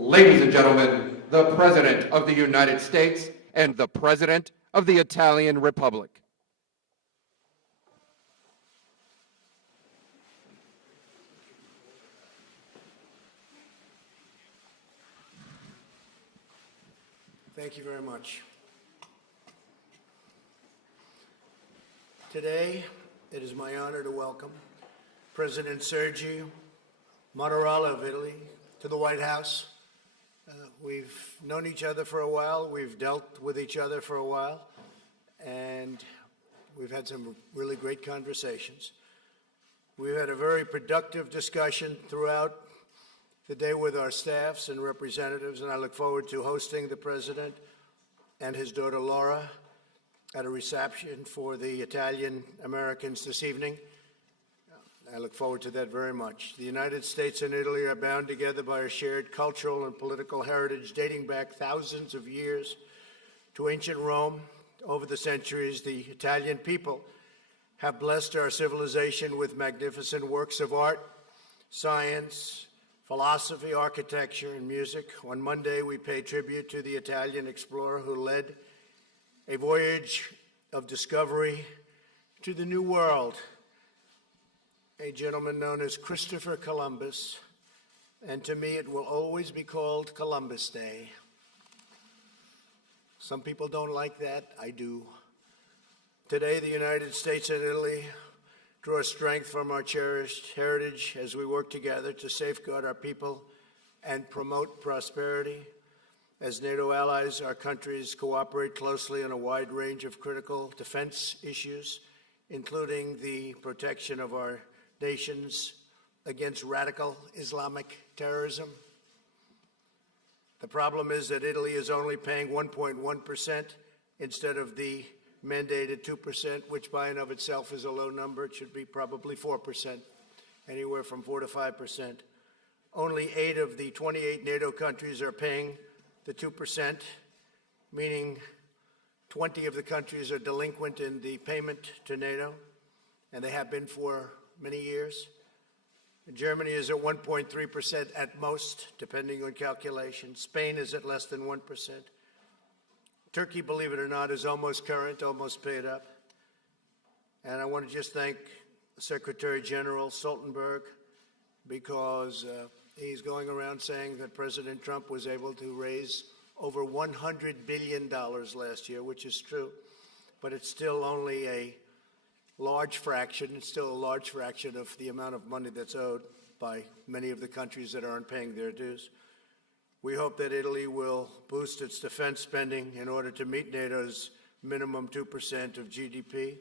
Ladies and gentlemen, the President of the United States and the President of the Italian Republic. Thank you very much. Today, it is my honor to welcome President Sergio Mattarella of Italy to the White House. We've known each other for a while, we've dealt with each other for a while, and we've had some really great conversations. We've had a very productive discussion throughout the day with our staffs and representatives, and I look forward to hosting the President and his daughter Laura at a reception for the Italian Americans this evening. I look forward to that very much. The United States and Italy are bound together by a shared cultural and political heritage dating back thousands of years to ancient Rome. Over the centuries, the Italian people have blessed our civilization with magnificent works of art, science, philosophy, architecture, and music. On Monday, we pay tribute to the Italian explorer who led a voyage of discovery to the New World, a gentleman known as Christopher Columbus, and to me it will always be called Columbus Day. Some people don't like that, I do. Today, the United States and Italy draw strength from our cherished heritage as we work together to safeguard our people and promote prosperity. As NATO allies, our countries cooperate closely on a wide range of critical defense issues, including the protection of our nations against radical Islamic terrorism. The problem is that Italy is only paying 1.1% instead of the mandated 2%, which by and of itself is a low number. It should be probably 4%, anywhere from 4 to 5%. Only 8 of the 28 NATO countries are paying the 2%, meaning 20 of the countries are delinquent in the payment to NATO, and they have been for many years. Germany is at 1.3% at most, depending on calculation. Spain is at less than 1%. Turkey, believe it or not, is almost current, almost paid up. And I want to just thank Secretary General Stoltenberg because he's going around saying that President Trump was able to raise over $100 billion last year, which is true, but it's still only a large fraction. It's still a large fraction of the amount of money that's owed by many of the countries that aren't paying their dues. We hope that Italy will boost its defense spending in order to meet NATO's minimum 2% of GDP.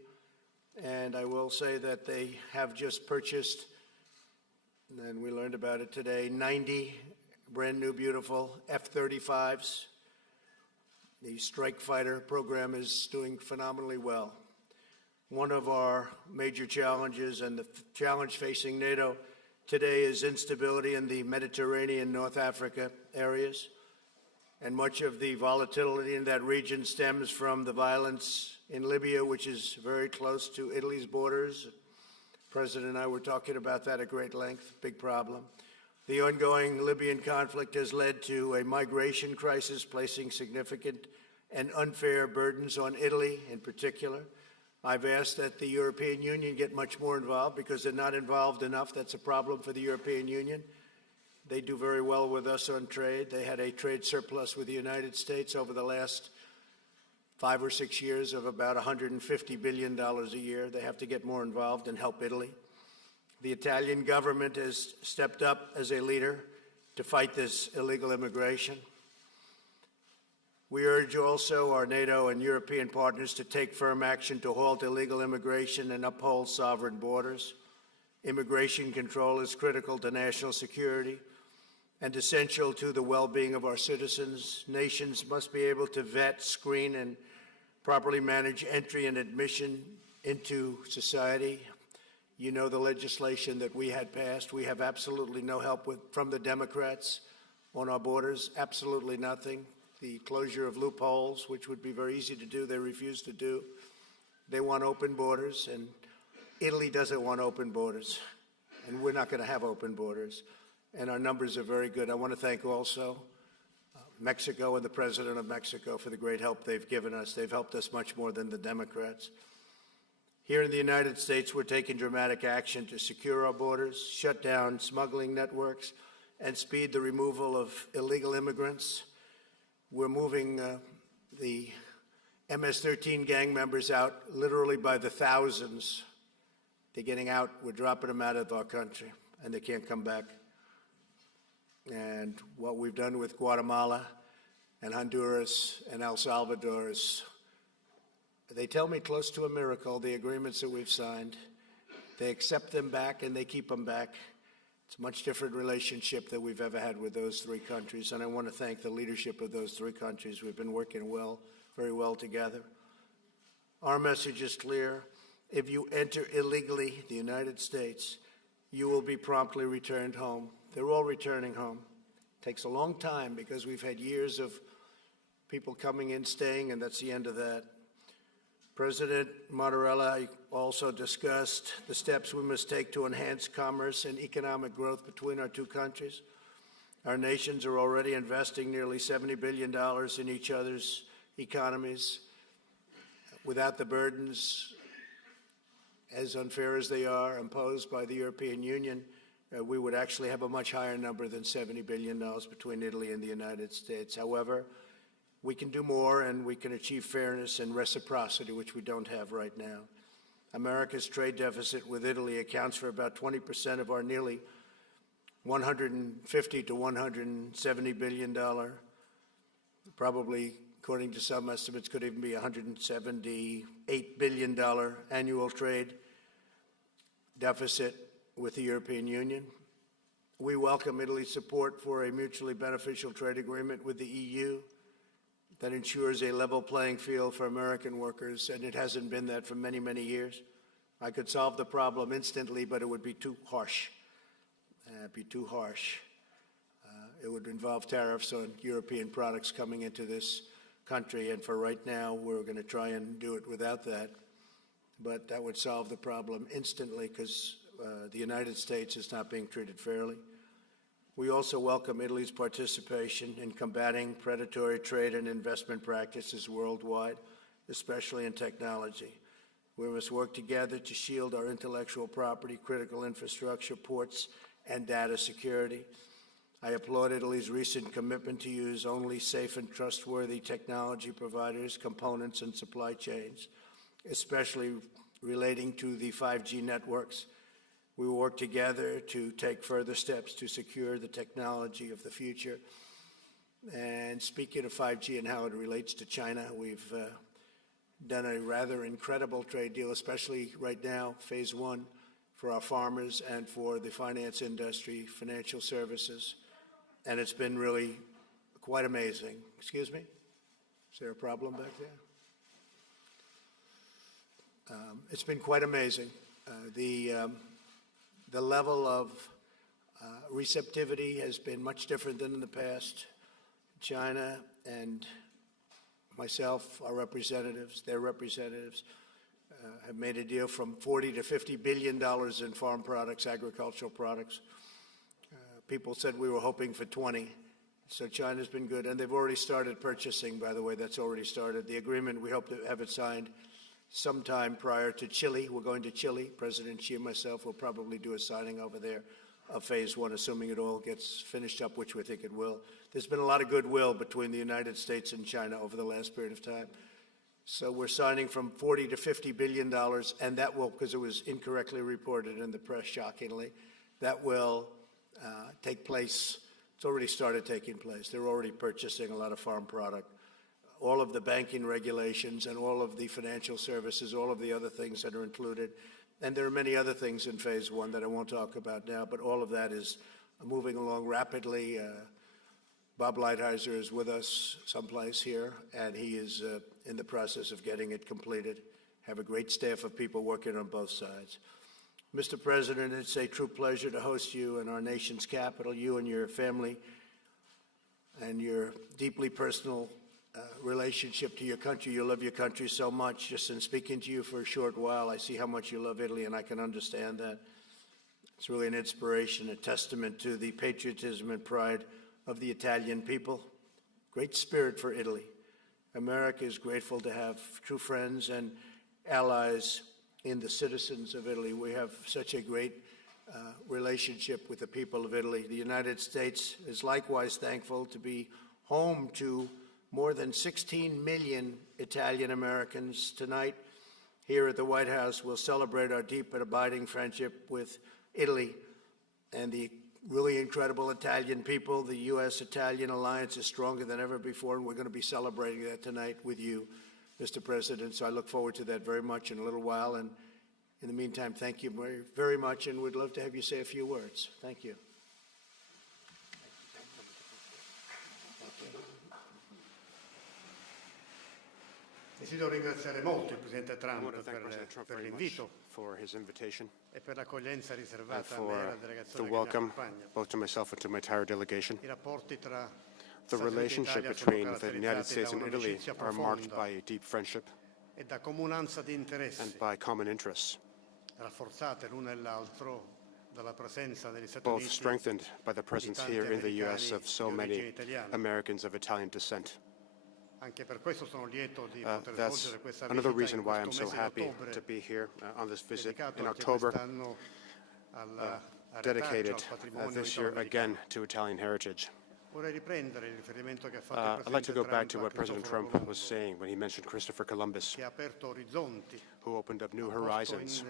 And I will say that they have just purchased, and we learned about it today, 90 brand new, beautiful F-35s. The strike fighter program is doing phenomenally well. One of our major challenges and the challenge facing NATO today is instability in the Mediterranean, North Africa areas. And much of the volatility in that region stems from the violence in Libya, which is very close to Italy's borders. The President and I were talking about that at great length, big problem. The ongoing Libyan conflict has led to a migration crisis, placing significant and unfair burdens on Italy in particular. I've asked that the European Union get much more involved because they're not involved enough. That's a problem for the European Union. They do very well with us on trade. They had a trade surplus with the United States over the last 5 or 6 years of about $150 billion a year. They have to get more involved and help Italy. The Italian government has stepped up as a leader to fight this illegal immigration. We urge also our NATO and European partners to take firm action to halt illegal immigration and uphold sovereign borders. Immigration control is critical to national security and essential to the well-being of our citizens. Nations must be able to vet, screen, and properly manage entry and admission into society. You know the legislation that we had passed. We have absolutely no help from the Democrats on our borders, absolutely nothing. The closure of loopholes, which would be very easy to do, they refuse to do. They want open borders, and Italy doesn't want open borders, and we're not going to have open borders. and our numbers are very good. I want to thank also Mexico and the President of Mexico for the great help they've given us. They've helped us much more than the Democrats. Here in the United States, we're taking dramatic action to secure our borders, shut down smuggling networks, and speed the removal of illegal immigrants. We're moving the MS-13 gang members out literally by the thousands. They're getting out. We're dropping them out of our country, and they can't come back. And what we've done with Guatemala and Honduras and El Salvador is, they tell me, close to a miracle, the agreements that we've signed. They accept them back and they keep them back. It's a much different relationship than we've ever had with those three countries, and I want to thank the leadership of those three countries. We've been working very well together. Our message is clear. If you enter illegally the United States, you will be promptly returned home. They're all returning home. It takes a long time because we've had years of people coming in, staying, and that's the end of that. President Mattarella also discussed the steps we must take to enhance commerce and economic growth between our two countries. Our nations are already investing nearly $70 billion in each other's economies. Without the burdens, as unfair as they are, imposed by the European Union, we would actually have a much higher number than $70 billion between Italy and the United States. However, we can do more, and we can achieve fairness and reciprocity, which we don't have right now. America's trade deficit with Italy accounts for about 20% of our nearly $150 to $170 billion, probably, according to some estimates, could even be $178 billion annual trade deficit with the European Union. We welcome Italy's support for a mutually beneficial trade agreement with the EU that ensures a level playing field for American workers, and it hasn't been that for many, many years. I could solve the problem instantly, but it would be too harsh. It would involve tariffs on European products coming into this country, and for right now, we're going to try and do it without that. But that would solve the problem instantly because the United States is not being treated fairly. We also welcome Italy's participation in combating predatory trade and investment practices worldwide, especially in technology. We must work together to shield our intellectual property, critical infrastructure, ports, and data security. I applaud Italy's recent commitment to use only safe and trustworthy technology providers, components, and supply chains, especially relating to the 5G networks. We will work together to take further steps to secure the technology of the future. And speaking of 5G and how it relates to China, we've done a rather incredible trade deal, especially right now, phase one, for our farmers and for the finance industry, financial services. And it's been really quite amazing. Excuse me? Is there a problem back there? It's been quite amazing. The level of receptivity has been much different than in the past. China and myself, our representatives, their representatives, have made a deal from $40 to $50 billion in farm products, agricultural products. People said we were hoping for 20. So China's been good, and they've already started purchasing, by the way. That's already started. The agreement, we hope to have it signed sometime prior to Chile. We're going to Chile. President Xi and myself will probably do a signing over there of phase one, assuming it all gets finished up, which we think it will. There's been a lot of goodwill between the United States and China over the last period of time. So we're signing from $40 to $50 billion, and that will, because it was incorrectly reported in the press, shockingly, that will take place. It's already started taking place. They're already purchasing a lot of farm product. All of the banking regulations and all of the financial services, all of the other things that are included. And there are many other things in phase one that I won't talk about now, but all of that is moving along rapidly. Bob Lighthizer is with us someplace here, and he is in the process of getting it completed. Have a great staff of people working on both sides. Mr. President, it's a true pleasure to host you in our nation's capital, you and your family, and your deeply personal relationship to your country. You love your country so much. Just in speaking to you for a short while, I see how much you love Italy, and I can understand that. It's really an inspiration, a testament to the patriotism and pride of the Italian people. Great spirit for Italy. America is grateful to have true friends and allies in the citizens of Italy. We have such a great relationship with the people of Italy. The United States is likewise thankful to be home to more than 16 million Italian Americans. Tonight, here at the White House, we'll celebrate our deep and abiding friendship with Italy and the really incredible Italian people. The U.S.-Italian alliance is stronger than ever before, and we're going to be celebrating that tonight with you, Mr. President. So I look forward to that very much in a little while. And in the meantime, thank you very, very much, and we'd love to have you say a few words. Thank you. Desidero ringraziare molto il Presidente I Trump want to thank President Trump per very much l'invito for his invitation e per l'accoglienza and riservata a me e for alla the delegazione che mi welcome, accompagna. both to myself and to my entire delegation. I rapporti tra The Stati Uniti e relationship Italia sono between the United States caratterizzati da and Italy un'amicizia are marked profonda by a deep friendship e da comunanza di and interessi, by common interests, rafforzate l'uno e l'altro dalla presenza degli Stati both Uniti strengthened by the presence tanti here in the U.S. americani of so di many origine italiana. Americans of Italian descent. Anche per questo sono lieto di poter That's svolgere questa another visita reason in why I'm questo so mese di happy ottobre, to be here on this visit dedicato in anche October, quest'anno al dedicated al patrimonio this year italo-americano. again to Italian heritage. Vorrei riprendere il riferimento che ha fatto il I'd like to Presidente go back to Trump a what President Cristoforo Trump was Colombo, saying when he mentioned Christopher Columbus, che ha aperto orizzonti, who opened up new ha posto horizons.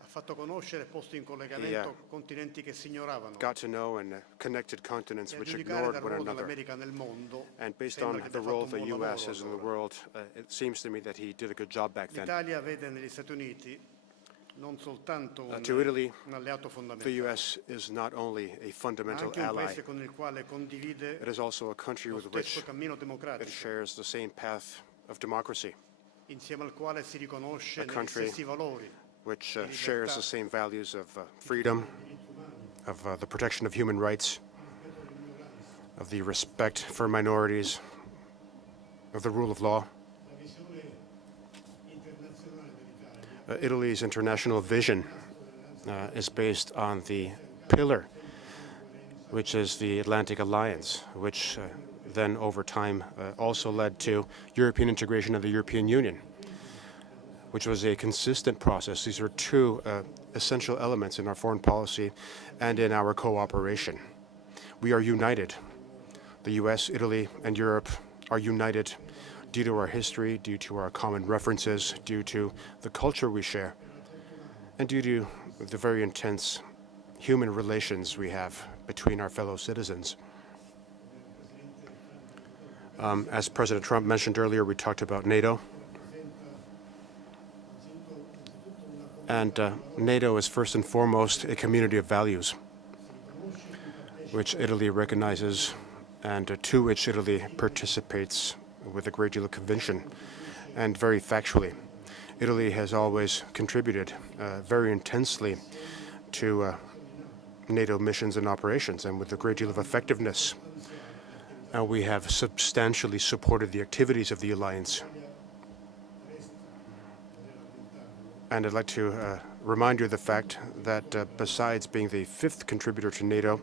ha fatto conoscere e posto in collegamento He, continenti che si ignoravano. got to know and connected continents E a which giudicare ignored dal one ruolo another. dell'America nel mondo, And based sembra on che the abbia role fatto the un buon U.S. lavoro is in the allora. world, it seems to me that he did a good job back then. L'Italia vede negli Stati Uniti non soltanto To Italy, un alleato the fondamentale, U.S. is not only a ma fundamental anche un ally, paese con il quale condivide it is also a country lo with which stesso cammino it democratico, shares the same path of democracy, insieme al quale si riconosce A negli country stessi valori, which shares the same values of freedom, of the protection of human rights, of the respect for minorities, of the rule of law. Italy's international vision is based on the pillar, which is the Atlantic Alliance, which then over time also led to European integration of the European Union, which was a consistent process. These are two essential elements in our foreign policy and in our cooperation. We are united. The US, Italy, and Europe are united due to our history, due to our common references, due to the culture we share, and due to the very intense human relations we have between our fellow citizens. As President Trump mentioned earlier, we talked about NATO. And NATO is first and foremost a community of values, which Italy recognizes and to which Italy participates with a great deal of conviction and very factually. Italy has always contributed very intensely to NATO missions and operations, and with a great deal of effectiveness. We have substantially supported the activities of the alliance. And I'd like to remind you of the fact that besides being the fifth contributor to NATO,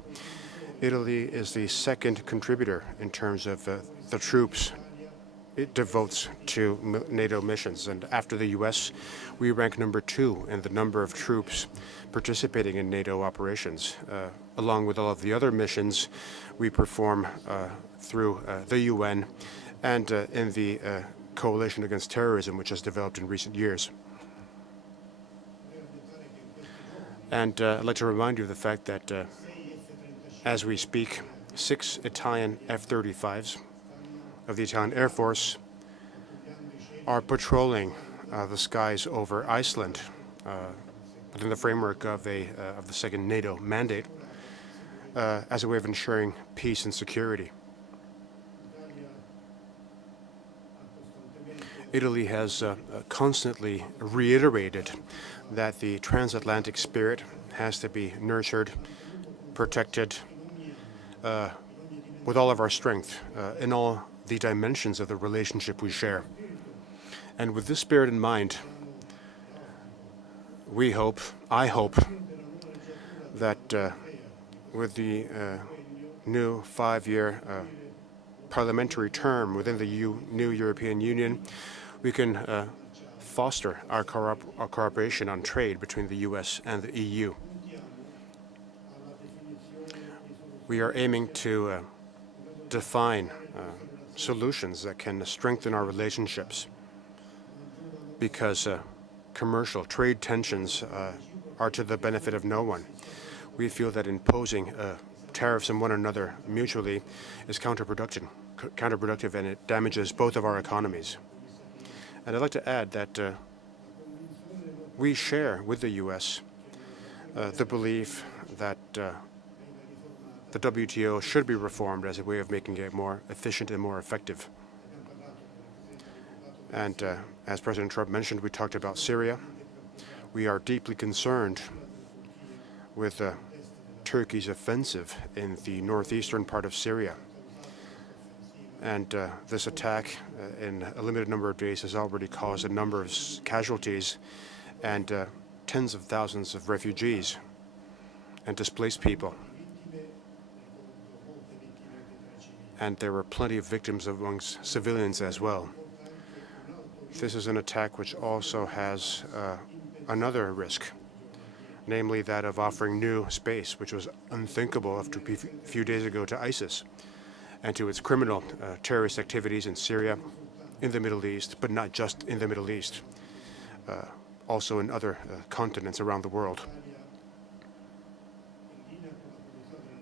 Italy is the second contributor in terms of the troops it devotes to NATO missions. And after the US, we rank number 2 in the number of troops participating in NATO operations. Along with all of the other missions we perform through the UN and in the coalition against terrorism, which has developed in recent years. And I'd like to remind you of the fact that as we speak, 6 Italian F-35s of the Italian Air Force are patrolling the skies over Iceland within the framework of the second NATO mandate as a way of ensuring peace and security. Italy has constantly reiterated that the transatlantic spirit has to be nurtured, protected with all of our strength in all the dimensions of the relationship we share. And with this spirit in mind, we hope, I hope, that with the new 5-year parliamentary term within the new European Union, we can foster our cooperation on trade between the U.S. and the EU. We are aiming to define solutions that can strengthen our relationships, because commercial trade tensions are to the benefit of no one. We feel that imposing tariffs on one another mutually is counterproductive, and it damages both of our economies. And I'd like to add that we share with the U.S. The belief that the WTO should be reformed as a way of making it more efficient and more effective. And as President Trump mentioned, we talked about Syria. We are deeply concerned with Turkey's offensive in the northeastern part of Syria. And this attack in a limited number of days has already caused a number of casualties and tens of thousands of refugees and displaced people. And there were plenty of victims amongst civilians as well. This is an attack which also has another risk, namely that of offering new space, which was unthinkable up to a few days ago to ISIS and to its criminal terrorist activities in Syria, in the Middle East, but not just in the Middle East, also in other continents around the world.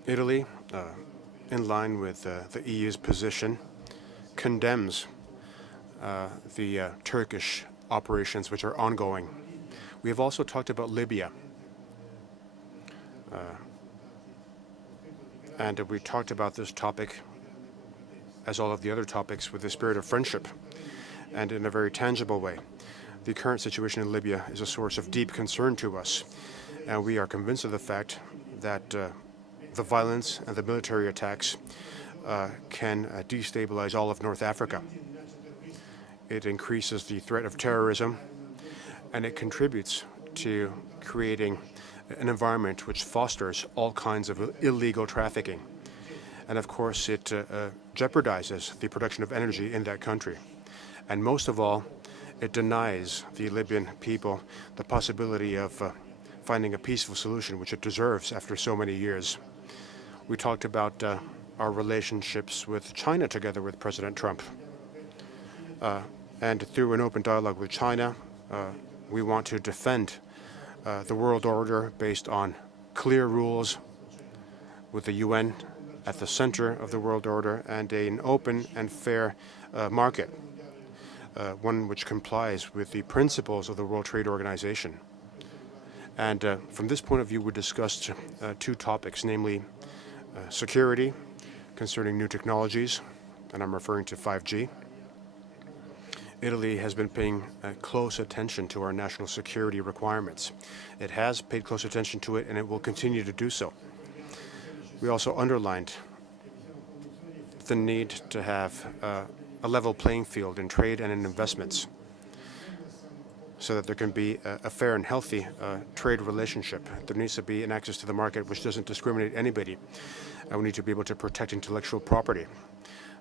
Italy, in line with the EU's position, condemns the Turkish operations which are ongoing. We have also talked about Libya. And we talked about this topic, as all of the other topics, with the spirit of friendship and in a very tangible way. The current situation in Libya is a source of deep concern to us, and we are convinced of the fact that the violence and the military attacks can destabilize all of North Africa. It increases the threat of terrorism, and it contributes to creating an environment which fosters all kinds of illegal trafficking. And of course, it jeopardizes the production of energy in that country. And most of all, it denies the Libyan people the possibility of finding a peaceful solution, which it deserves after so many years. We talked about our relationships with China together with President Trump. And through an open dialogue with China, we want to defend the world order based on clear rules, with the UN at the center of the world order, and an open and fair market, one which complies with the principles of the World Trade Organization. And from this point of view, we discussed two topics, namely security concerning new technologies, and I'm referring to 5G. Italy has been paying close attention to our national security requirements. It has paid close attention to it, and it will continue to do so. We also underlined the need to have a level playing field in trade and in investments, so that there can be a fair and healthy trade relationship. There needs to be an access to the market which doesn't discriminate anybody. And we need to be able to protect intellectual property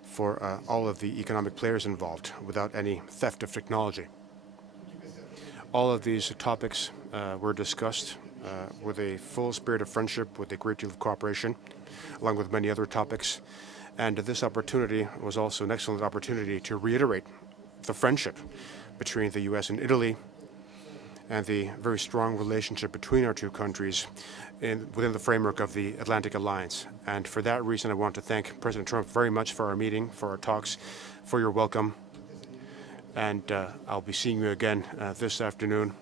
for all of the economic players involved without any theft of technology. All of these topics were discussed with a full spirit of friendship, with a great deal of cooperation, along with many other topics. And this opportunity was also an excellent opportunity to reiterate the friendship between the U.S. and Italy, and the very strong relationship between our two countries within the framework of the Atlantic Alliance. And for that reason, I want to thank President Trump very much for our meeting, for our talks, for your welcome. And I'll be seeing you again this afternoon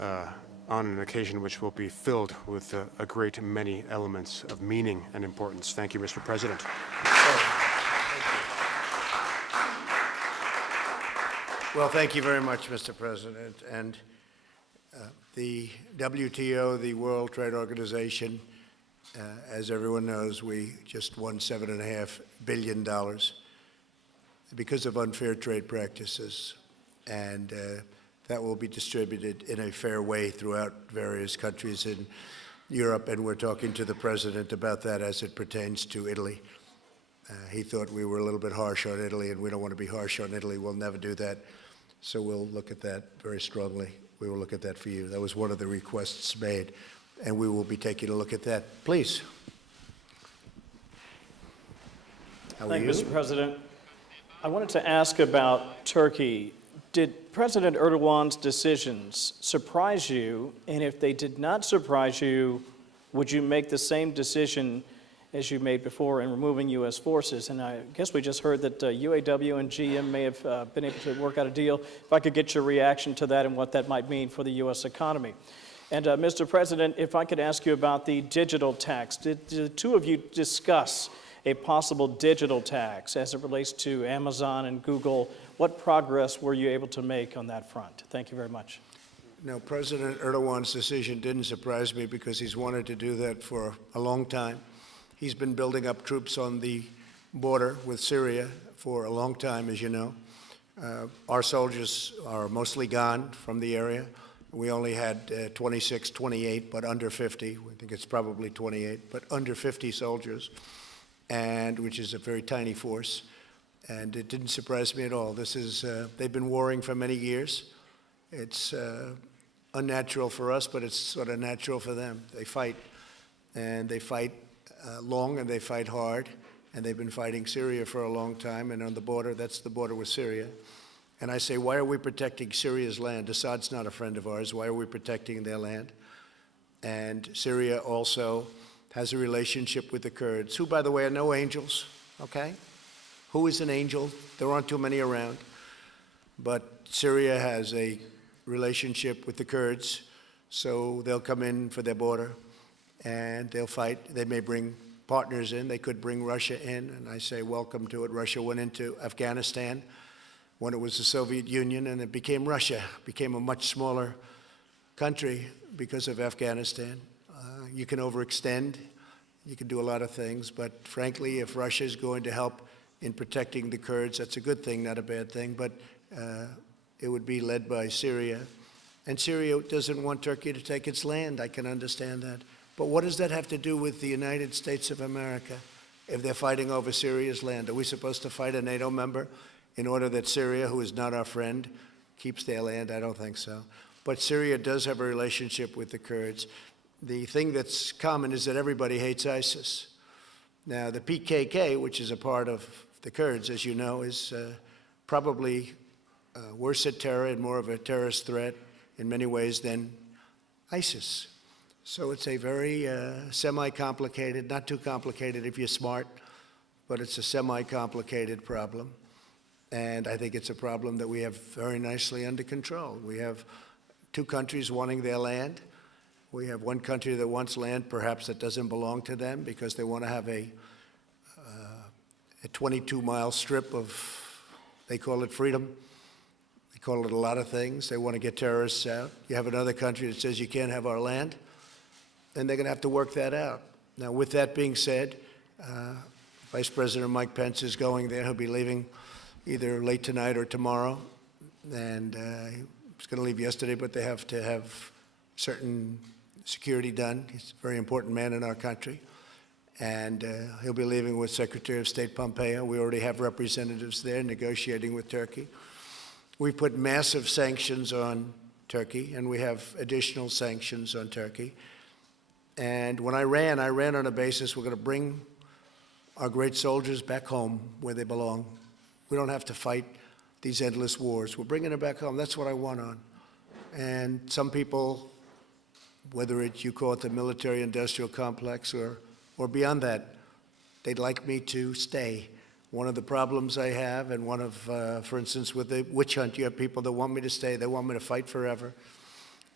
on an occasion which will be filled with a great many elements of meaning and importance. Thank you, Mr. President. Well, thank you very much, Mr. President. And the WTO, the World Trade Organization, as everyone knows, we just won $7.5 billion because of unfair trade practices. And that will be distributed in a fair way throughout various countries in Europe, and we're talking to the president about that as it pertains to Italy. He thought we were a little bit harsh on Italy, and we don't want to be harsh on Italy. We'll never do that. So we'll look at that very strongly. We will look at that for you. That was one of the requests made, and we will be taking a look at that. Please. How are Thank you? you, Mr. President. I wanted to ask about Turkey. Did President Erdogan's decisions surprise you? And if they did not surprise you, would you make the same decision as you made before in removing U.S. forces? And I guess we just heard that UAW and GM may have been able to work out a deal. If I could get your reaction to that and what that might mean for the U.S. economy. And Mr. President, if I could ask you about the digital tax. Did the two of you discuss a possible digital tax as it relates to Amazon and Google? What progress were you able to make on that front? Thank you very much. No, President Erdogan's decision didn't surprise me because he's wanted to do that for a long time. He's been building up troops on the border with Syria for a long time, as you know. Our soldiers are mostly gone from the area. We only had 26, 28, but under 50. I think it's probably 28, but under 50 soldiers, and which is a very tiny force. And it didn't surprise me at all. This is, they've been warring for many years. It's unnatural for us, but it's sort of natural for them. They fight, and they fight long, and they fight hard, and they've been fighting Syria for a long time, and on the border, that's the border with Syria. And I say, why are we protecting Syria's land? Assad's not a friend of ours. Why are we protecting their land? And Syria also has a relationship with the Kurds, who, by the way, are no angels, okay? Who is an angel? There aren't too many around. But Syria has a relationship with the Kurds, so they'll come in for their border, and they'll fight. They may bring partners in. They could bring Russia in, and I say welcome to it. Russia went into Afghanistan when it was the Soviet Union, and it became Russia, became a much smaller country because of Afghanistan. You can overextend. You can do a lot of things, but frankly, if Russia is going to help in protecting the Kurds, that's a good thing, not a bad thing, but it would be led by Syria. And Syria doesn't want Turkey to take its land. I can understand that. But what does that have to do with the United States of America if they're fighting over Syria's land? Are we supposed to fight a NATO member in order that Syria, who is not our friend, keeps their land? I don't think so. But Syria does have a relationship with the Kurds. The thing that's common is that everybody hates ISIS. Now, the PKK, which is a part of the Kurds, as you know, is probably worse at terror and more of a terrorist threat in many ways than ISIS. So it's a very semi-complicated, not too complicated if you're smart, but it's a semi-complicated problem. And I think it's a problem that we have very nicely under control. We have two countries wanting their land. We have one country that wants land, perhaps that doesn't belong to them because they want to have a 22-mile strip of, they call it freedom. They call it a lot of things. They want to get terrorists out. You have another country that says you can't have our land, and they're going to have to work that out. Now, with that being said, Vice President Mike Pence is going there. He'll be leaving either late tonight or tomorrow, and he was going to leave yesterday, but they have to have certain security done. He's a very important man in our country. And he'll be leaving with Secretary of State Pompeo. We already have representatives there negotiating with Turkey. We put massive sanctions on Turkey, and we have additional sanctions on Turkey. And when I ran on a basis we're going to bring our great soldiers back home where they belong. We don't have to fight these endless wars. We're bringing them back home. That's what I want on. And some people, whether it's, you call it the military-industrial complex or beyond that, they'd like me to stay. One of the problems I have, and one of, for instance, with the witch hunt, you have people that want me to stay. They want me to fight forever.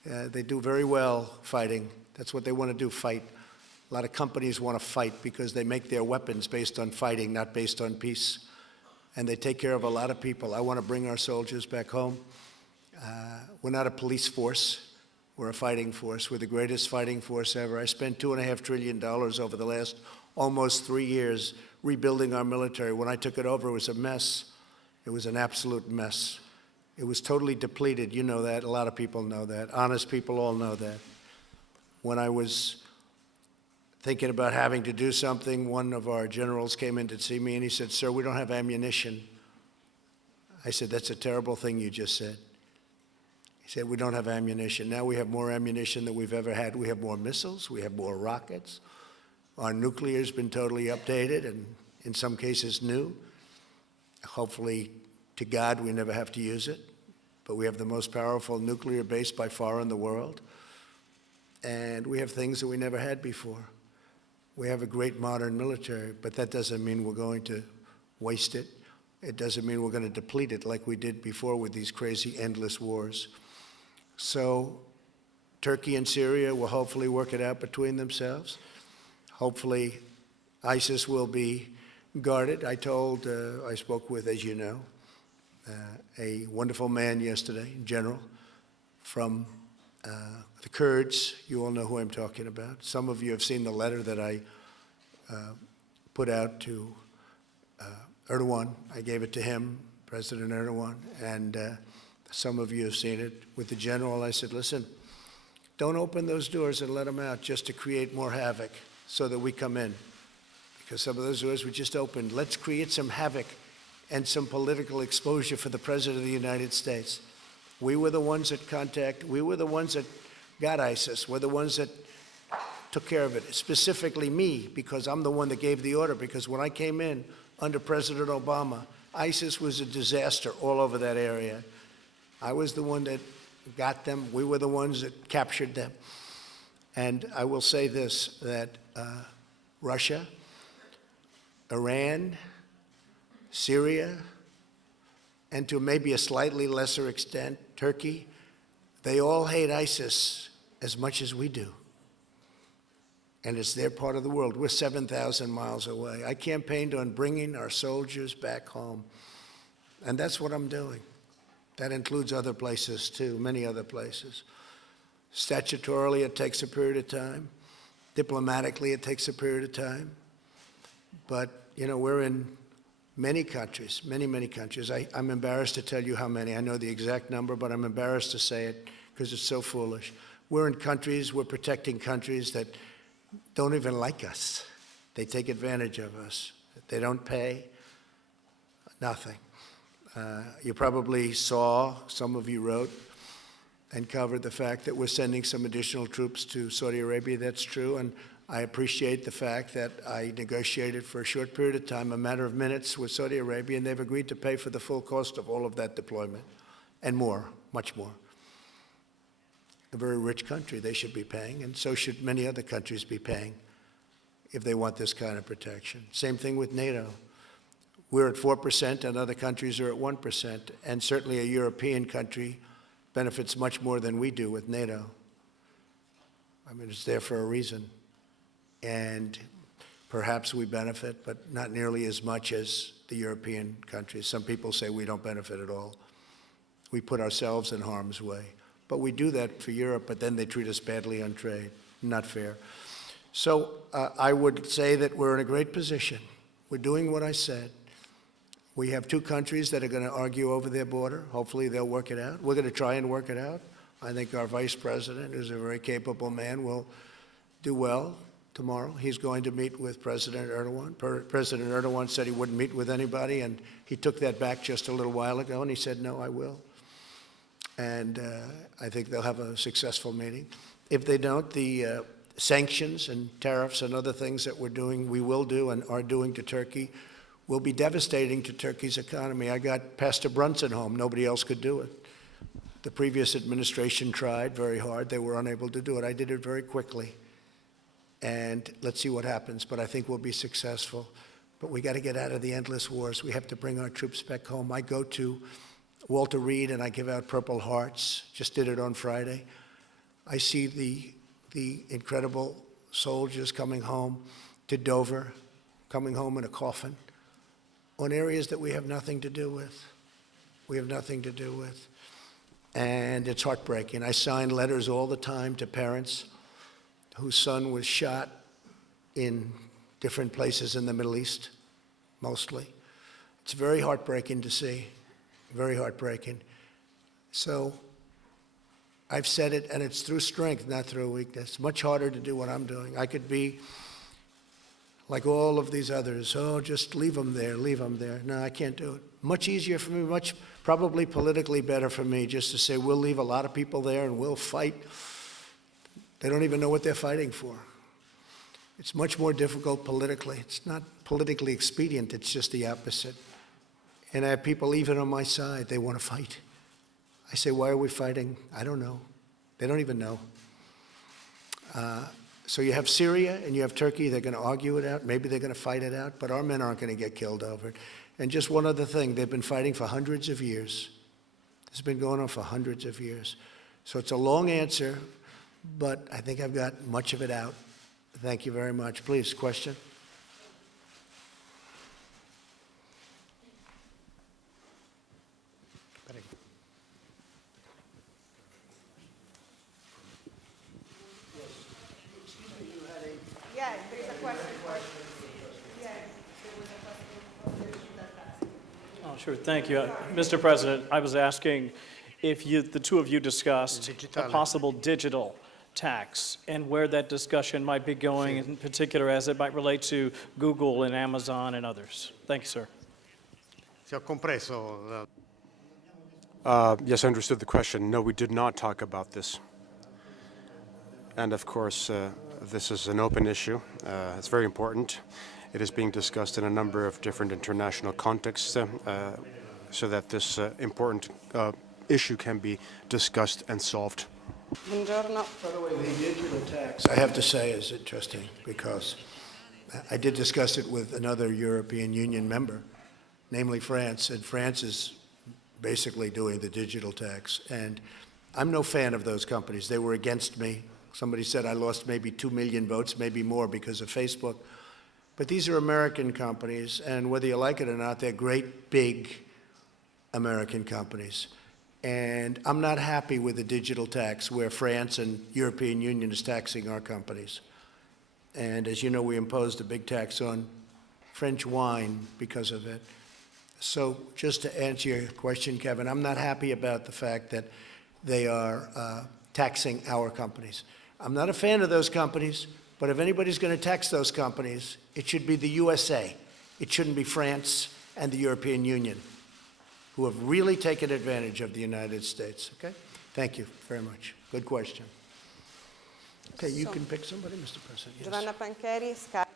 They do very well fighting. That's what they want to do, fight. A lot of companies want to fight because they make their weapons based on fighting, not based on peace. And they take care of a lot of people. I want to bring our soldiers back home. We're not a police force. We're a fighting force. We're the greatest fighting force ever. I spent $2.5 trillion over the last almost 3 years rebuilding our military. When I took it over, it was a mess. It was an absolute mess. It was totally depleted. You know that. A lot of people know that. Honest people all know that. When I was thinking about having to do something, one of our generals came in to see me and he said, "Sir, we don't have ammunition." I said, "That's a terrible thing you just said." He said, "We don't have ammunition. Now we have more ammunition than we've ever had. We have more missiles. We have more rockets. Our nuclear's been totally updated and in some cases new. Hopefully, to God, we never have to use it. But we have the most powerful nuclear base by far in the world. And we have things that we never had before. We have a great modern military, but that doesn't mean we're going to waste it. It doesn't mean we're going to deplete it like we did before with these crazy, endless wars. So Turkey and Syria will hopefully work it out between themselves. Hopefully ISIS will be guarded. I spoke with, as you know, a wonderful man yesterday, general, from the Kurds. You all know who I'm talking about. Some of you have seen the letter that I put out to Erdogan. I gave it to him, President Erdogan, and some of you have seen it. With the general, I said, listen, don't open those doors and let them out just to create more havoc so that we come in. Because some of those doors we just opened. Let's create some havoc and some political exposure for the President of the United States. We were the ones we were the ones that got ISIS. We're the ones that took care of it, specifically me, because I'm the one that gave the order, because when I came in under President Obama, ISIS was a disaster all over that area. I was the one that got them. We were the ones that captured them. And I will say this, that Russia, Iran, Syria, and to maybe a slightly lesser extent, Turkey, they all hate ISIS as much as we do. And it's their part of the world. We're 7,000 miles away. I campaigned on bringing our soldiers back home. And that's what I'm doing. That includes other places too, many other places. Statutorily, it takes a period of time. Diplomatically, it takes a period of time. But, you know, we're in many countries, many countries. I'm embarrassed to tell you how many. I know the exact number, but I'm embarrassed to say it because it's so foolish. We're in countries, we're protecting countries that don't even like us. They take advantage of us. They don't pay, nothing. You probably saw, some of you wrote and covered the fact that we're sending some additional troops to Saudi Arabia. That's true, and I appreciate the fact that I negotiated for a short period of time, a matter of minutes, with Saudi Arabia, and they've agreed to pay for the full cost of all of that deployment, and more, much more. A very rich country, they should be paying, and so should many other countries be paying if they want this kind of protection. Same thing with NATO. We're at 4% and other countries are at 1%, and certainly a European country benefits much more than we do with NATO. I mean, it's there for a reason. And perhaps we benefit, but not nearly as much as the European countries. Some people say we don't benefit at all. We put ourselves in harm's way. But we do that for Europe, but then they treat us badly on trade. Not fair. So I would say that we're in a great position. We're doing what I said. We have two countries that are going to argue over their border. Hopefully they'll work it out. We're going to try and work it out. I think our vice president, who's a very capable man, will do well tomorrow. He's going to meet with President Erdogan. President Erdogan said he wouldn't meet with anybody, and he took that back just a little while ago, and he said, no, I will. And I think they'll have a successful meeting. If they don't, the sanctions and tariffs and other things that we're doing, we will do and are doing to Turkey, will be devastating to Turkey's economy. I got Pastor Brunson home. Nobody else could do it. The previous administration tried very hard. They were unable to do it. I did it very quickly. And let's see what happens. But I think we'll be successful. But we got to get out of the endless wars. We have to bring our troops back home. I go to Walter Reed and I give out Purple Hearts. Just did it on Friday. I see the incredible soldiers coming home to Dover, coming home in a coffin, on areas that we have nothing to do with. We have nothing to do with. And it's heartbreaking. I sign letters all the time to parents whose son was shot in different places in the Middle East, mostly. It's very heartbreaking to see, very heartbreaking. So I've said it, and it's through strength, not through weakness. Much harder to do what I'm doing. I could be like all of these others. Oh, just leave them there, leave them there. No, I can't do it. Much easier for me, much probably politically better for me just to say we'll leave a lot of people there and we'll fight. They don't even know what they're fighting for. It's much more difficult politically. It's not politically expedient, it's just the opposite. And I have people even on my side, they want to fight. I say, why are we fighting? I don't know. They don't even know. So you have Syria and you have Turkey, they're going to argue it out, maybe they're going to fight it out, but our men aren't going to get killed over it. And just one other thing, they've been fighting for hundreds of years. This has been going on for hundreds of years. So it's a long answer, but I think I've got much of it out. Thank you very much. Please, question? Yeah, there is a question. Oh, sure, thank you. Mr. President, I was asking if the two of you discussed a Digitale. possible digital tax and where that discussion might be going, in particular as it might relate to Google and Amazon and others. Thank you, sir. Se ho compreso, Yes, I understood the question. No, we did not talk about this. And of course, this is an open issue. It's very important. It is being discussed in a number of different international contexts so that this important issue can be discussed and solved. Buongiorno. By the way, the digital tax, I have to say, is interesting because I did discuss it with another European Union member, namely France, and France is basically doing the digital tax. And I'm no fan of those companies. They were against me. Somebody said I lost maybe 2 million votes, maybe more because of Facebook. But these are American companies, and whether you like it or not, they're great, big American companies. And I'm not happy with the digital tax where France and European Union is taxing our companies. And as you know, we imposed a big tax on French wine because of it. So just to answer your question, Kevin, I'm not happy about the fact that they are taxing our companies. I'm not a fan of those companies, but if anybody's going to tax those companies, it should be the USA. It shouldn't be France and the European Union, who have really taken advantage of the United States. Okay? Thank you very much. Good question. Okay, you can pick somebody, Mr. President. Yes. Giovanna Pancheri, Sky.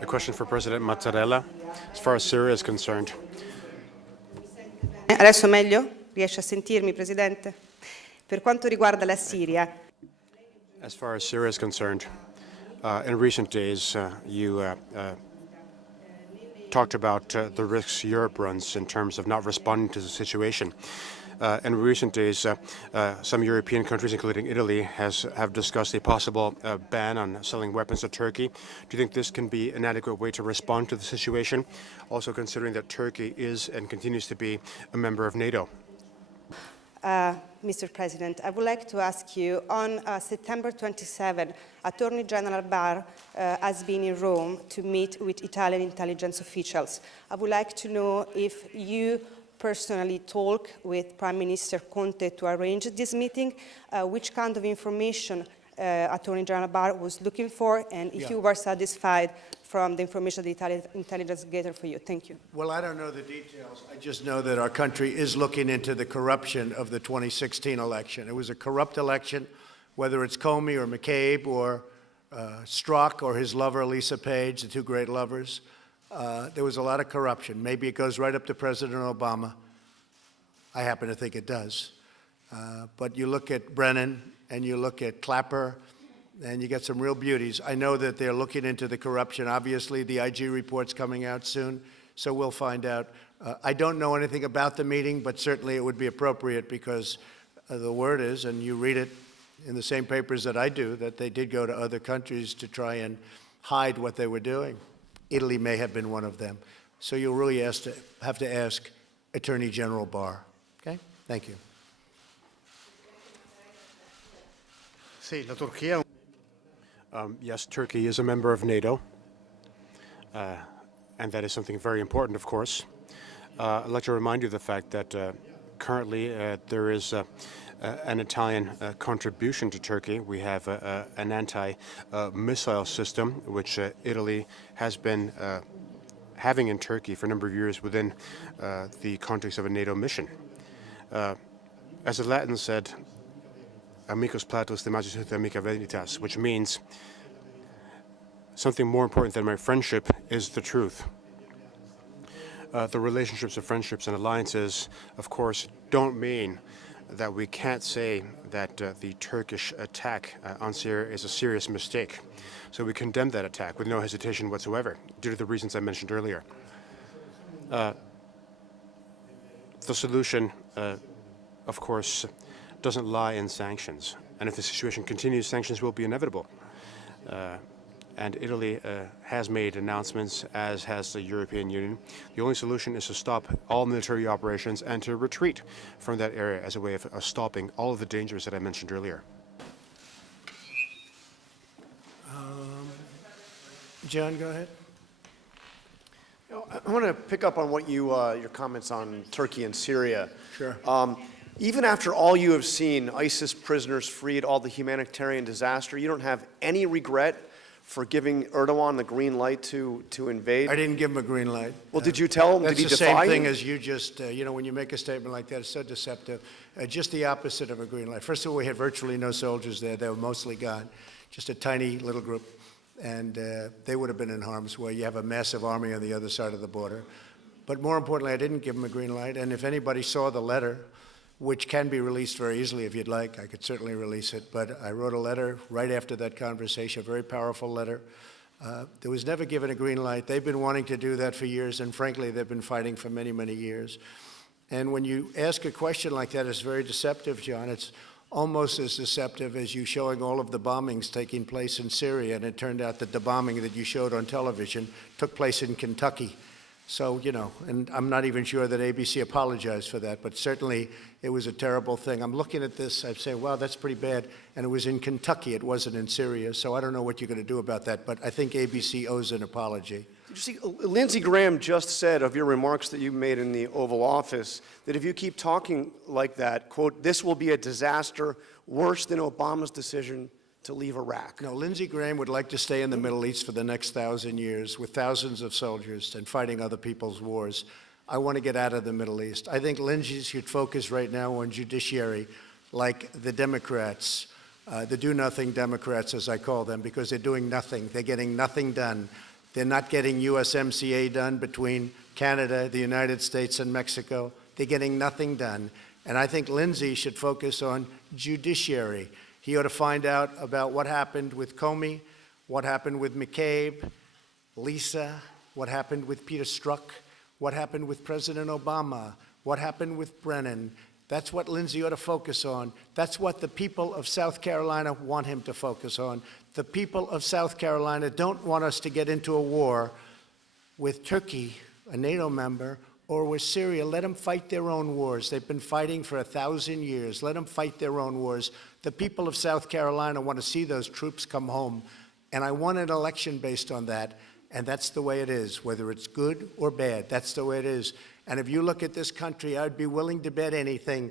A question for President Mattarella. As far as Syria is concerned, Adesso meglio? Riesce a sentirmi, Presidente? Per quanto riguarda la Siria, as far as Syria is concerned, in recent days, you talked about the risks Europe runs in terms of not responding to the situation. In recent days, some European countries, including Italy, have discussed a possible ban on selling weapons to Turkey. Do you think this can be an adequate way to respond to the situation, also considering that Turkey is and continues to be a member of NATO? Mr. President, I would like to ask you, on September 27, Attorney General Barr has been in Rome to meet with Italian intelligence officials. I would like to know if you personally talk with Prime Minister Conte to arrange this meeting, which kind of information Attorney General Barr was looking for, and if you were satisfied from the information the Italian intelligence gathered for you. Thank you. Well, I don't know the details. I just know that our country is looking into the corruption of the 2016 election. It was a corrupt election, whether it's Comey or McCabe or Strzok or his lover, Lisa Page, the two great lovers. There was a lot of corruption. Maybe it goes right up to President Obama. I happen to think it does. But you look at Brennan and you look at Clapper, and you get some real beauties. I know that they're looking into the corruption. Obviously, the IG report's coming out soon, so we'll find out. I don't know anything about the meeting, but certainly it would be appropriate because the word is, and you read it in the same papers that I do, that they did go to other countries to try and hide what they were doing. Italy may have been one of them. So you'll really have to ask Attorney General Barr. Okay? Thank you. sì, la Turchia Yes, Turkey is a member of NATO, and that is something very important, of course. I'd like to remind you of the fact that currently there is an Italian contribution to Turkey. We have an anti-missile system, which Italy has been having in Turkey for a number of years within the context of a NATO mission. As the Latins said, amicus platus de magis amica veritas, which means something more important than my friendship is the truth. The relationships of friendships and alliances, of course, don't mean that we can't say that the Turkish attack on Syria is a serious mistake. So we condemn that attack with no hesitation whatsoever, due to the reasons I mentioned earlier. The solution, of course, doesn't lie in sanctions. And if the situation continues, sanctions will be inevitable. And Italy has made announcements, as has the European Union. The only solution is to stop all military operations and to retreat from that area as a way of stopping all of the dangers that I mentioned earlier. John, go ahead. I want to pick up on what your comments on Turkey and Syria. Sure. Even after all you have seen, ISIS prisoners freed, all the humanitarian disaster, you don't have any regret for giving Erdogan the green light to invade? I didn't give him a green light. Well, did you tell him? That's Did he the defy same thing you? as you just, when you make a statement like that, it's so deceptive. Just the opposite of a green light. First of all, we had virtually no soldiers there. They were mostly gone. Just a tiny little group. And they would have been in harm's way. You have a massive army on the other side of the border. But more importantly, I didn't give him a green light. And if anybody saw the letter, which can be released very easily if you'd like, I could certainly release it. But I wrote a letter right after that conversation, a very powerful letter. There was never given a green light. They've been wanting to do that for years, and frankly, they've been fighting for many, many years. And when you ask a question like that, it's very deceptive, John. It's almost as deceptive as you showing all of the bombings taking place in Syria, and it turned out that the bombing that you showed on television took place in Kentucky. So, and I'm not even sure that ABC apologized for that, but certainly it was a terrible thing. I'm looking at this, I'm saying, wow, that's pretty bad. And it was in Kentucky, it wasn't in Syria, so I don't know what you're going to do about that, but I think ABC owes an apology. Did you see, Lindsey Graham just said of your remarks that you made in the Oval Office that if you keep talking like that, quote, this will be a disaster worse than Obama's decision to leave Iraq. No, Lindsey Graham would like to stay in the Middle East for the next 1,000 years with thousands of soldiers and fighting other people's wars. I want to get out of the Middle East. I think Lindsey should focus right now on judiciary, like the Democrats, the do-nothing Democrats, as I call them, because they're doing nothing. They're getting nothing done. They're not getting USMCA done between Canada, the United States, and Mexico. They're getting nothing done. And I think Lindsey should focus on judiciary. He ought to find out about what happened with Comey, what happened with McCabe, Lisa, what happened with Peter Strzok, what happened with President Obama, what happened with Brennan. That's what Lindsey ought to focus on. That's what the people of South Carolina want him to focus on. The people of South Carolina don't want us to get into a war with Turkey, a NATO member, or with Syria. Let them fight their own wars. They've been fighting for 1,000 years. Let them fight their own wars. The people of South Carolina want to see those troops come home. And I want an election based on that. And that's the way it is, whether it's good or bad. That's the way it is. And if you look at this country, I'd be willing to bet anything,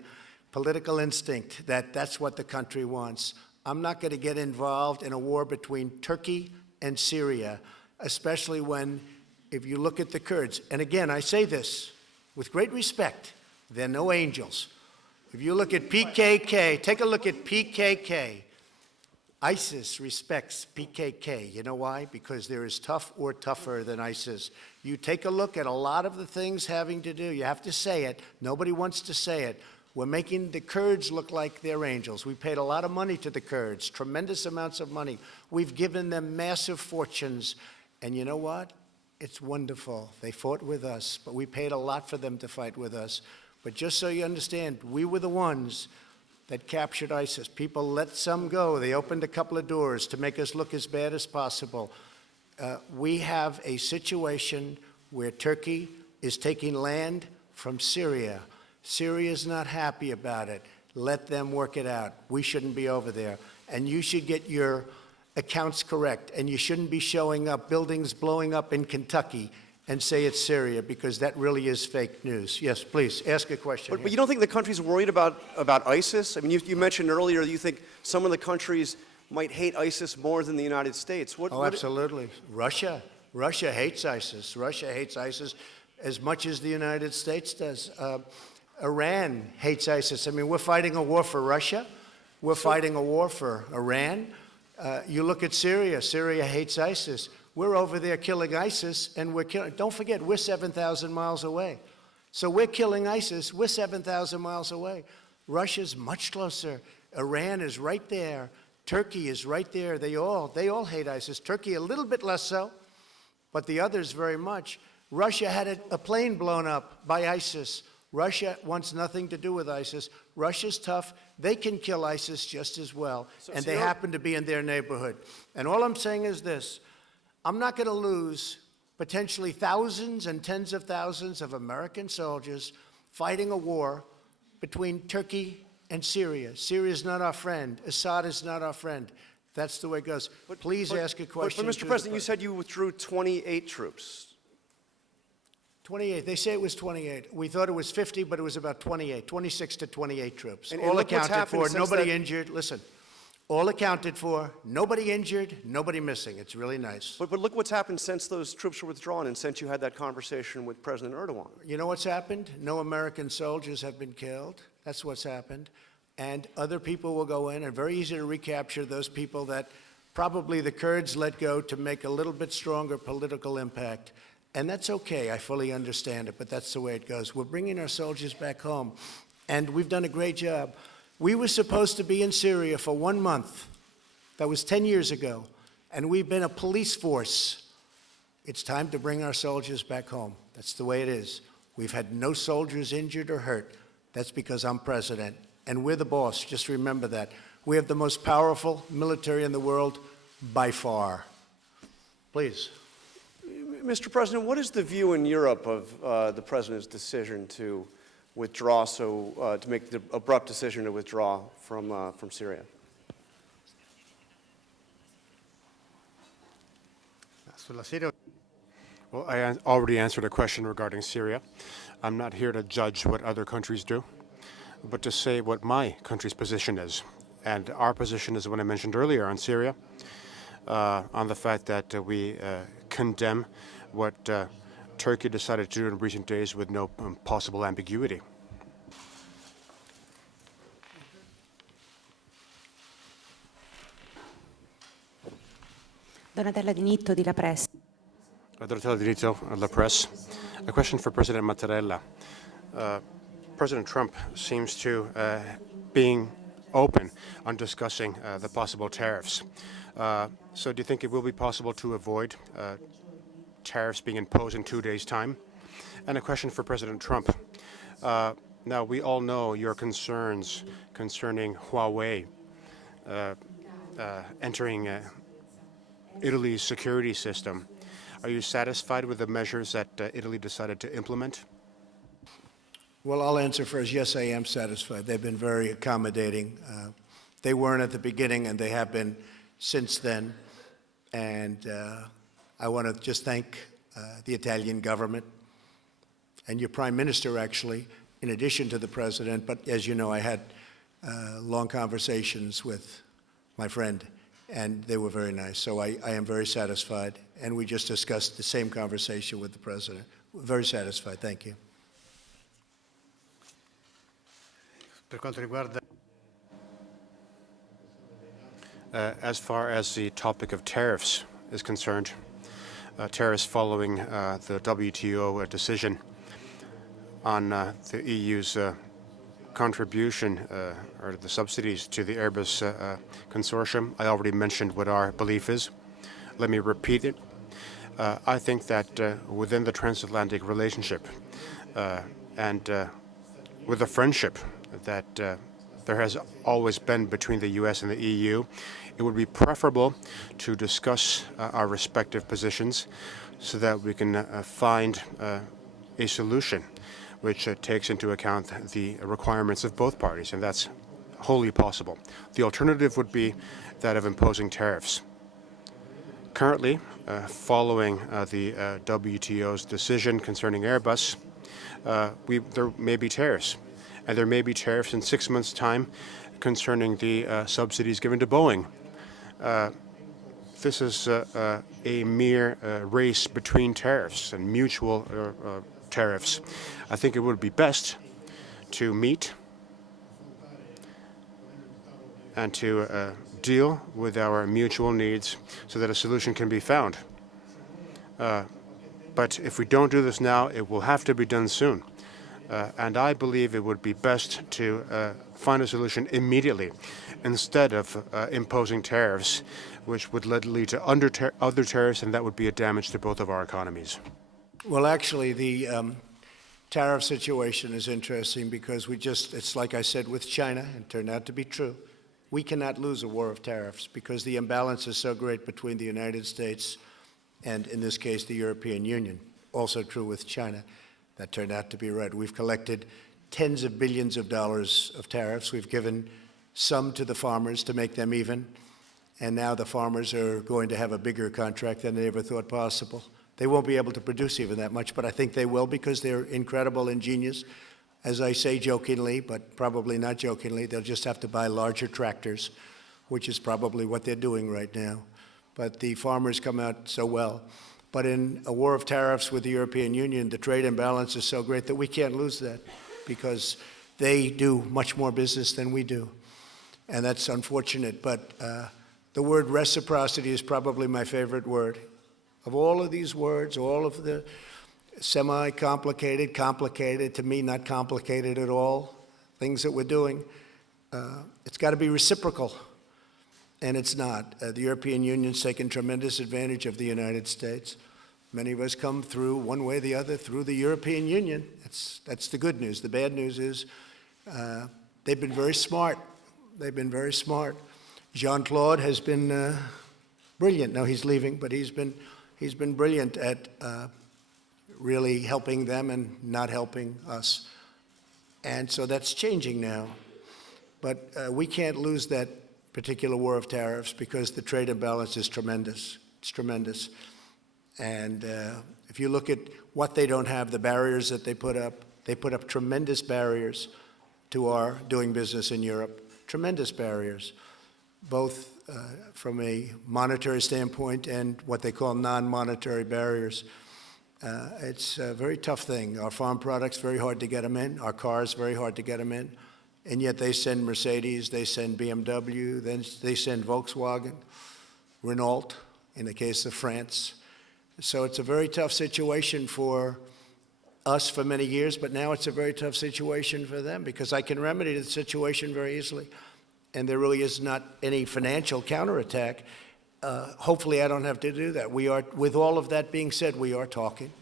political instinct, that that's what the country wants. I'm not going to get involved in a war between Turkey and Syria, especially when, if you look at the Kurds, and again, I say this with great respect, they're no angels. If you look at PKK, take a look at PKK. ISIS respects PKK. You know why? Because they're as tough or tougher than ISIS. You take a look at a lot of the things having to do, you have to say it, nobody wants to say it. We're making the Kurds look like they're angels. We paid a lot of money to the Kurds, tremendous amounts of money. We've given them massive fortunes. And you know what? It's wonderful. They fought with us, but we paid a lot for them to fight with us. But just so you understand, we were the ones that captured ISIS. People let some go. They opened a couple of doors to make us look as bad as possible. We have a situation where Turkey is taking land from Syria. Syria's not happy about it. Let them work it out. We shouldn't be over there. And you should get your accounts correct. And you shouldn't be showing up buildings blowing up in Kentucky and say it's Syria, because that really is fake news. Yes, please, ask a question. But you don't think the country's worried about ISIS? I mean, you mentioned earlier you think some of the countries might hate ISIS more than the United States. Absolutely. Russia hates ISIS. Russia hates ISIS as much as the United States does. Iran hates ISIS. I mean, we're fighting a war for Russia. We're fighting a war for Iran. You look at Syria. Syria hates ISIS. We're over there killing ISIS, and we're killing. Don't forget, we're 7,000 miles away. So we're killing ISIS. We're 7,000 miles away. Russia's much closer. Iran is right there. Turkey is right there. They all hate ISIS. Turkey a little bit less so, but the others very much. Russia had a plane blown up by ISIS. Russia wants nothing to do with ISIS. Russia's tough. They can kill ISIS just as well, and they happen to be in their neighborhood. And all I'm saying is this. I'm not going to lose potentially thousands and tens of thousands of American soldiers fighting a war between Turkey and Syria. Syria is not our friend. Assad is not our friend. That's the way it goes. Please ask a question. But Mr. President, you said you withdrew 28 troops. 28. They say it was 28. We thought it was 50, but it was about 28. 26 to 28 troops. And all look what's accounted happened for. since Nobody that- injured. Listen. All accounted for, nobody injured, nobody missing. It's really nice. But look what's happened since those troops were withdrawn and since you had that conversation with President Erdogan. You know what's happened? No American soldiers have been killed. That's what's happened. And other people will go in, and very easy to recapture those people that probably the Kurds let go to make a little bit stronger political impact. And that's okay. I fully understand it, but that's the way it goes. We're bringing our soldiers back home, and we've done a great job. We were supposed to be in Syria for 1 month. That was 10 years ago. And we've been a police force. It's time to bring our soldiers back home. That's the way it is. We've had no soldiers injured or hurt. That's because I'm president. And we're the boss. Just remember that. We have the most powerful military in the world by far. Please. Mr. President, what is the view in Europe of the President's decision to withdraw, to make the abrupt decision to withdraw from Syria? Sulla Siria Well, I already answered a question regarding Syria. I'm not here to judge what other countries do, but to say what my country's position is. And our position is what I mentioned earlier on Syria, on the fact that we condemn what Turkey decided to do in recent days with no possible ambiguity. Donatella Dinitto di La Presse. Donatella Dinitto, La Presse. A question for President Mattarella. President Trump seems to being open on discussing the possible tariffs. So do you think it will be possible to avoid tariffs being imposed in 2 days' time? And a question for President Trump. Now, we all know your concerns concerning Huawei entering Italy's security system. Are you satisfied with the measures that Italy decided to implement? Well, I'll answer first. Yes, I am satisfied. They've been very accommodating. They weren't at the beginning, and they have been since then. And I want to just thank the Italian government and your prime minister, actually, in addition to the president. But as you know, I had long conversations with my friend, and they were very nice. So I am very satisfied. And we just discussed the same conversation with the president. Very satisfied. Thank you. per quanto riguarda As far as the topic of tariffs is concerned, tariffs following the WTO decision on the EU's contribution or the subsidies to the Airbus consortium. I already mentioned what our belief is. Let me repeat it. I think that within the transatlantic relationship and with the friendship that there has always been between the U.S. and the EU, it would be preferable to discuss our respective positions so that we can find a solution which takes into account the requirements of both parties, and that's wholly possible. The alternative would be that of imposing tariffs. Currently, following the WTO's decision concerning Airbus, there may be tariffs. And there may be tariffs in 6 months' time concerning the subsidies given to Boeing. This is a mere race between tariffs and mutual tariffs. I think it would be best to meet and to deal with our mutual needs so that a solution can be found. But if we don't do this now, it will have to be done soon. And I believe it would be best to find a solution immediately instead of imposing tariffs, which would lead to other tariffs, and that would be a damage to both of our economies. Well, actually, the tariff situation is interesting because it's like I said with China, and turned out to be true. We cannot lose a war of tariffs because the imbalance is so great between the United States and, in this case, the European Union. Also true with China. That turned out to be right. We've collected tens of billions of dollars of tariffs. We've given some to the farmers to make them even. And now the farmers are going to have a bigger contract than they ever thought possible. They won't be able to produce even that much, but I think they will because they're incredible and genius. As I say jokingly, but probably not jokingly, they'll just have to buy larger tractors, which is probably what they're doing right now. But the farmers come out so well. But in a war of tariffs with the European Union, the trade imbalance is so great that we can't lose that because they do much more business than we do. And that's unfortunate. But the word reciprocity is probably my favorite word. Of all of these words, all of the semi-complicated, complicated, to me not complicated at all, things that we're doing, it's got to be reciprocal. And it's not. The European Union's taken tremendous advantage of the United States. Many of us come through, one way or the other, through the European Union. That's the good news. The bad news is they've been very smart. They've been very smart. Jean-Claude has been brilliant. Now he's leaving, but he's been brilliant at really helping them and not helping us. And so that's changing now. But we can't lose that particular war of tariffs because the trade imbalance is tremendous. It's tremendous. And if you look at what they don't have, the barriers that they put up tremendous barriers to our doing business in Europe, tremendous barriers, both from a monetary standpoint and what they call non-monetary barriers. It's a very tough thing. Our farm products, very hard to get them in. Our cars, very hard to get them in. And yet they send Mercedes, they send BMW, then they send Volkswagen, Renault, in the case of France. So it's a very tough situation for us for many years, but now it's a very tough situation for them because I can remedy the situation very easily. And there really is not any financial counterattack. Hopefully I don't have to do that. With all of that being said, we are talking.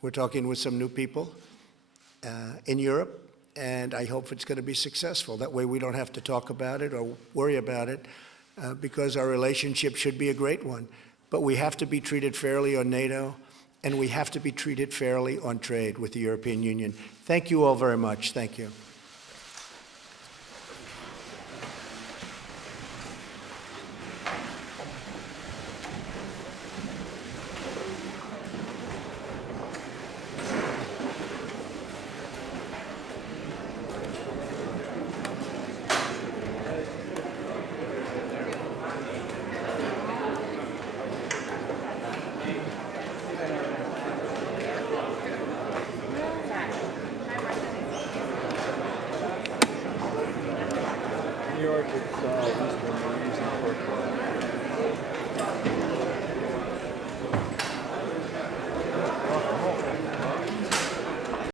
We're talking with some new people in Europe. And I hope it's going to be successful. That way we don't have to talk about it or worry about it because our relationship should be a great one. But we have to be treated fairly on NATO, and we have to be treated fairly on trade with the European Union. Thank you all very much. Thank you.